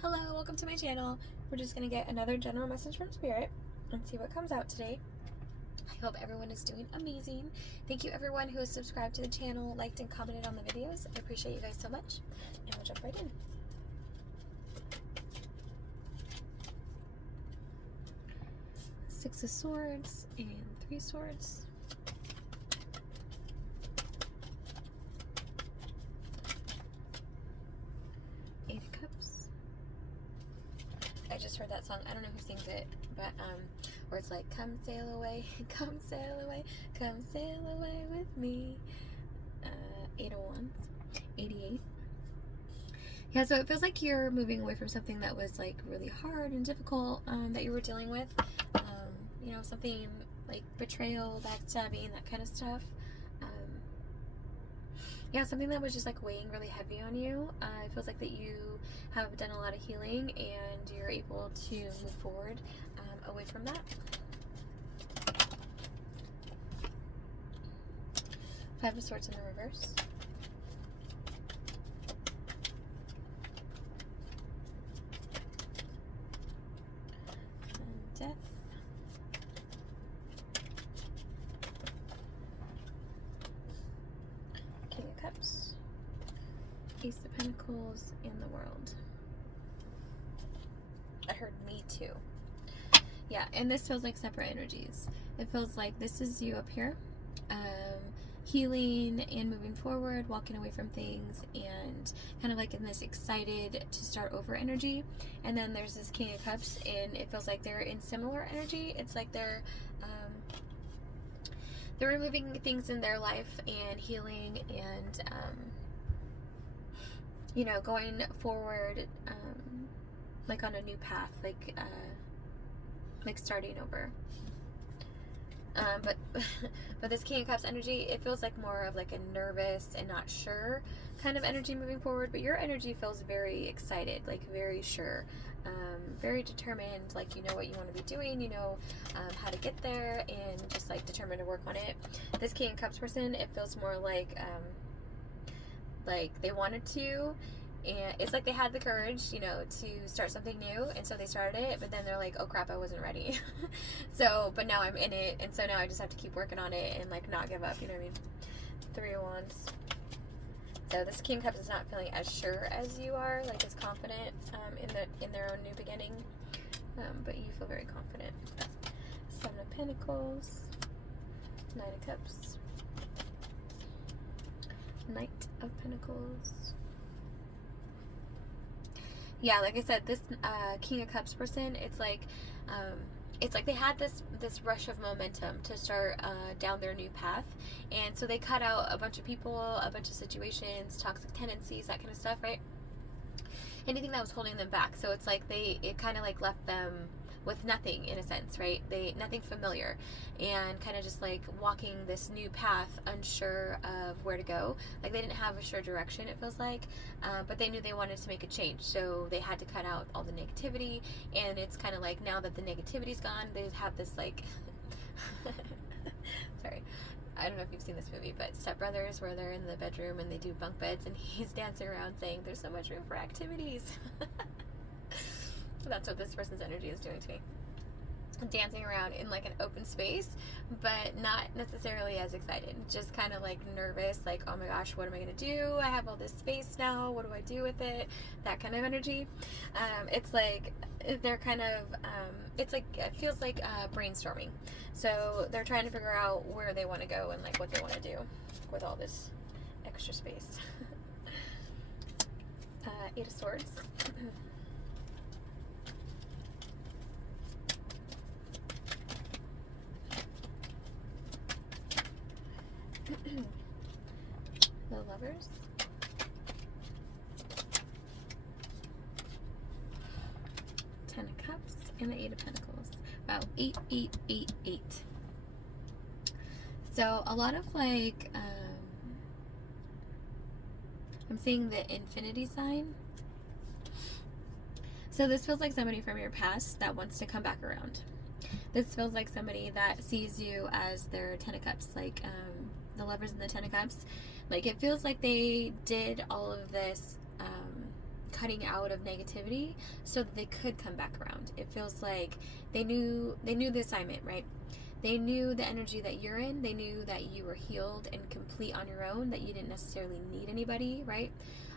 Hello, welcome to my channel. We're just going to get another general message from Spirit and see what comes out today. I hope everyone is doing amazing. Thank you everyone who has subscribed to the channel, liked and commented on the videos. I appreciate you guys so much. And we'll jump right in. Six of Swords and Three Swords. Eight of Cups. I just heard that song. I don't know who sings it, but where it's like, come sail away, come sail away, come sail away with me. Eight of Wands, 88. Yeah, so it feels like you're moving away from something that was like really hard and difficult that you were dealing with. You know, something like betrayal, backstabbing, that kind of stuff. Yeah, something that was just like weighing really heavy on you. It feels like that you have done a lot of healing and you're able to move forward away from that. Five of Swords in the reverse. And Death. King of Cups. Ace of Pentacles and the World. I heard me too. Yeah, and this feels like separate energies. It feels like this is you up here. Healing and moving forward, walking away from things, and kind of like in this excited to start over energy. And then there's this King of Cups, and it feels like they're in similar energy. It's like they're removing things in their life and healing and you know, going forward like on a new path, like starting over. But this King of Cups energy, it feels like more of like a nervous and not sure kind of energy moving forward, but your energy feels very excited, like very sure, very determined, like you know what you want to be doing, you know how to get there, and just like determined to work on it. This King of Cups person, it feels more like they wanted to, and it's like they had the courage, you know, to start something new, and so they started it, but then they're like, oh crap, I wasn't ready. So, but now I'm in it, and so now I just have to keep working on it and like not give up, you know what I mean? Three of Wands. So this King of Cups is not feeling as sure as you are, like as confident in their own new beginning, but you feel very confident. Seven of Pentacles, Nine of Cups, Knight of Pentacles. Yeah, like I said, this King of Cups person, it's like they had this rush of momentum to start down their new path, and so they cut out a bunch of people, a bunch of situations, toxic tendencies, that kind of stuff, right? Anything that was holding them back. So it's like it kind of like left them with nothing in a sense, right? Nothing familiar, and kind of just like walking this new path, unsure of where to go. Like they didn't have a sure direction, it feels like, but they knew they wanted to make a change, so they had to cut out all the negativity. And it's kind of like now that the negativity's gone, they have this like sorry, I don't know if you've seen this movie, but Step Brothers, where they're in the bedroom and they do bunk beds and he's dancing around saying there's so much room for activities. So that's what this person's energy is doing to me. Dancing around in like an open space, but not necessarily as excited, just kind of like nervous, like, oh my gosh, what am I gonna do? I have all this space now, what do I do with it? That kind of energy. It's like they're kind of it's like, it feels like brainstorming, so they're trying to figure out where they want to go and like what they want to do with all this extra space. Eight of Swords. The Lovers. Ten of Cups and the Eight of Pentacles. Wow, 8, 8, 8, 8. So a lot of like, I'm seeing the infinity sign. So this feels like somebody from your past that wants to come back around. This feels like somebody that sees you as their Ten of Cups, like the Lovers in the Ten of Cups. Like it feels like they did all of this cutting out of negativity so that they could come back around. It feels like they knew the assignment, right? They knew the energy that you're in. They knew that you were healed and complete on your own, that you didn't necessarily need anybody, right?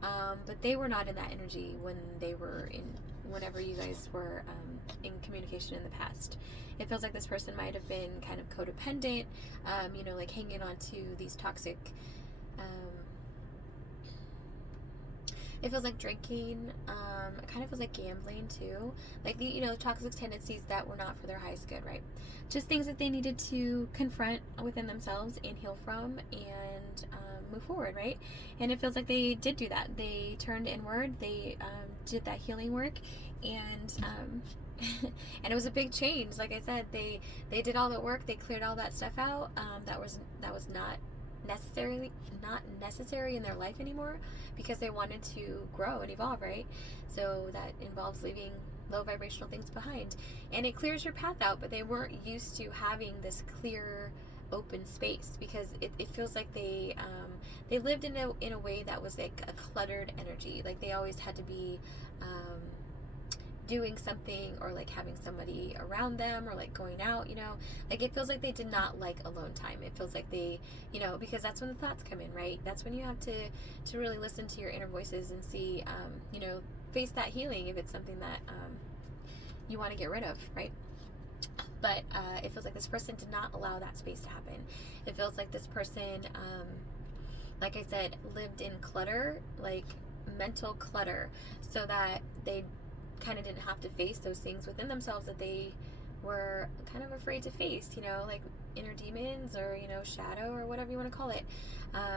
But they were not in that energy whenever you guys were in communication in the past. It feels like this person might have been kind of codependent, like hanging on to these toxic. It feels like drinking. It kind of feels like gambling too. Like the toxic tendencies that were not for their highest good, right? Just things that they needed to confront within themselves and heal from and move forward, right? And it feels like they did do that. They turned inward. They did that healing work, and and it was a big change. Like I said, they did all the work. They cleared all that stuff out. That was not necessary in their life anymore, because they wanted to grow and evolve, right? So that involves leaving low vibrational things behind, and it clears your path out. But they weren't used to having this clear, open space, because it feels like they lived in a way that was like a cluttered energy. Like they always had to be doing something, or like having somebody around them, or like going out, like it feels like they did not like alone time. It feels like they, because that's when the thoughts come in, right? That's when you have to really listen to your inner voices and see, face that healing if it's something that you want to get rid of, right? But it feels like this person did not allow that space to happen. It feels like this person, like I said, lived in clutter, like mental clutter, so that they kind of didn't have to face those things within themselves that they were kind of afraid to face, like inner demons, or shadow, or whatever you want to call it.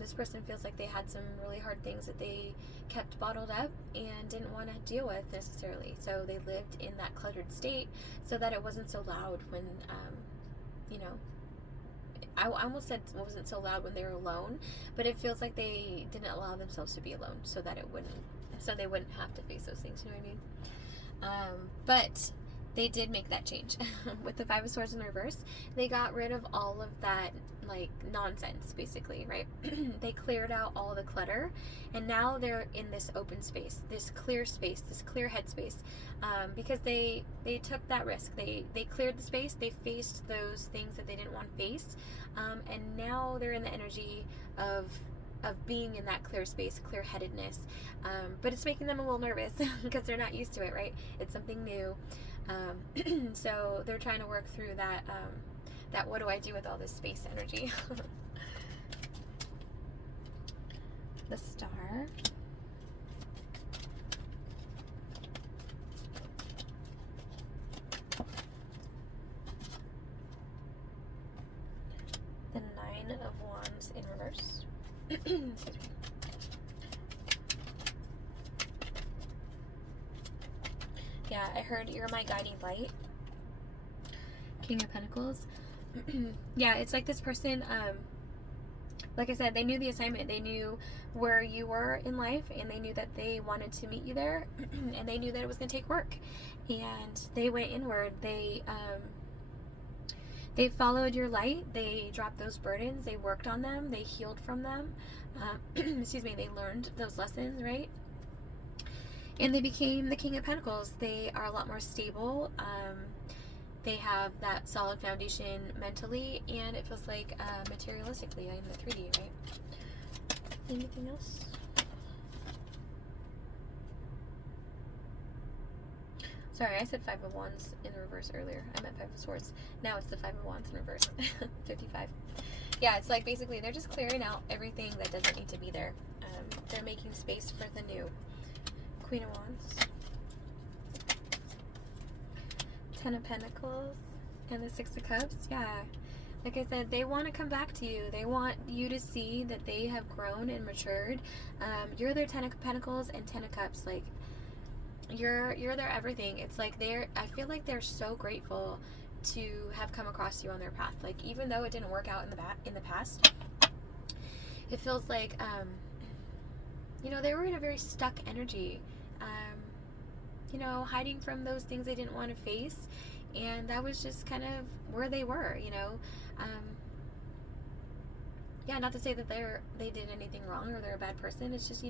This person feels like they had some really hard things that they kept bottled up and didn't want to deal with necessarily, so they lived in that cluttered state so that it wasn't so loud when I almost said it wasn't so loud when they were alone, but it feels like they didn't allow themselves to be alone so they wouldn't have to face those things, you know what I mean? But they did make that change. With the Five of Swords in reverse, they got rid of all of that like nonsense, basically, right? They cleared out all the clutter, and now they're in this open space, this clear space, this clear headspace, because they took that risk. They cleared the space. They faced those things that they didn't want to face, and now they're in the energy of being in that clear space, clear-headedness, but it's making them a little nervous because they're not used to it, right? It's something new, so they're trying to work through that what do I do with all this space energy? The Star, the Nine of Wands in reverse. Excuse me. Yeah, I heard you're my guiding light. King of Pentacles. Yeah, it's like this person, like I said, they knew the assignment. They knew where you were in life, and they knew that they wanted to meet you there, and they knew that it was going to take work. And they went inward. They followed your light. They dropped those burdens. They worked on them. They healed from them. Excuse me. They learned those lessons, right? And they became the King of Pentacles. They are a lot more stable. They have that solid foundation mentally, and it feels like materialistically in the 3D, right? Anything else? Sorry, I said Five of Wands in reverse earlier. I meant Five of Swords. Now it's the Five of Wands in reverse. 55. Yeah, it's like basically they're just clearing out everything that doesn't need to be there. They're making space for the new. Queen of Wands. Ten of Pentacles. And the Six of Cups. Yeah. Like I said, they want to come back to you. They want you to see that they have grown and matured. You're their Ten of Pentacles and Ten of Cups. Like, you're their everything. It's like I feel like they're so grateful to have come across you on their path. Like, even though it didn't work out in the past, it feels like they were in a very stuck energy, hiding from those things they didn't want to face, and that was just kind of where they were. Yeah, not to say that they did anything wrong or they're a bad person. It's just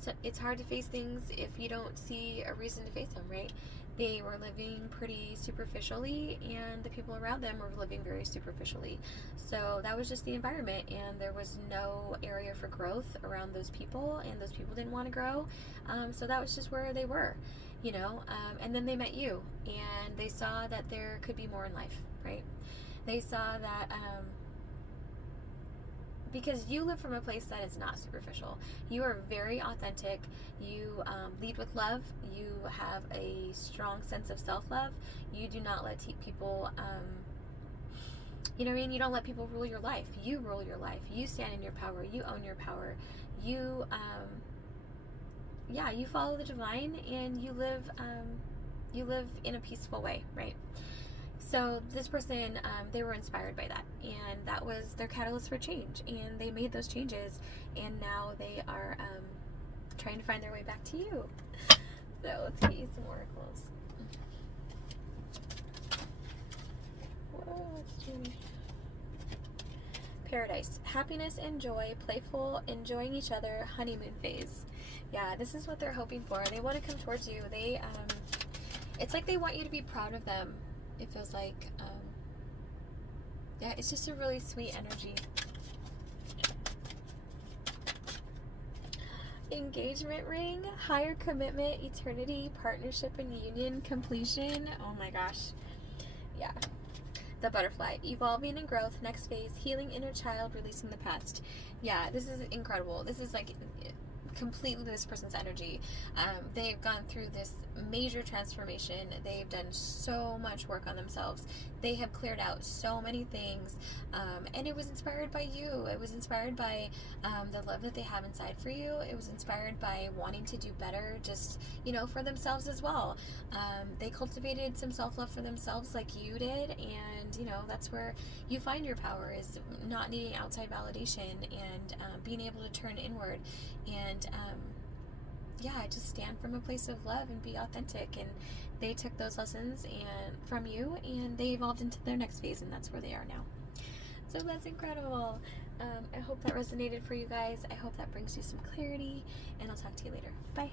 So it's hard to face things if you don't see a reason to face them, right? They were living pretty superficially, and the people around them were living very superficially. So that was just the environment, and there was no area for growth around those people, and those people didn't want to grow. So that was just where they were, you know. And then they met you, and they saw that there could be more in life, right? They saw that because you live from a place that is not superficial. You are very authentic. You lead with love. You have a strong sense of self-love. You do not let people, you know what I mean? You don't let people rule your life. You rule your life. You stand in your power. You own your power. You, you follow the divine, and you live in a peaceful way, right? So this person, they were inspired by that, and that was their catalyst for change, and they made those changes, and now they are trying to find their way back to you. So let's get you some oracles. Whoa, let's do Paradise. Happiness and joy, playful, enjoying each other, honeymoon phase. Yeah, this is what they're hoping for. They want to come towards you. They, it's like they want you to be proud of them. It feels like, it's just a really sweet energy. Engagement ring, higher commitment, eternity, partnership and union, completion. Oh my gosh. Yeah. The butterfly, evolving and growth, next phase, healing inner child, releasing the past. Yeah, this is incredible. This is like completely this person's energy. They've gone through this major transformation. They've done so much work on themselves. They have cleared out so many things, and it was inspired by you. It was inspired by the love that they have inside for you. It was inspired by wanting to do better, just, you know, for themselves as well. They cultivated some self-love for themselves like you did, and, you know, that's where you find your power, is not needing outside validation, and being able to turn inward and just stand from a place of love and be authentic. And they took those lessons and from you, and they evolved into their next phase, and that's where they are now. So that's incredible. I hope that resonated for you guys. I hope that brings you some clarity, and I'll talk to you later. Bye.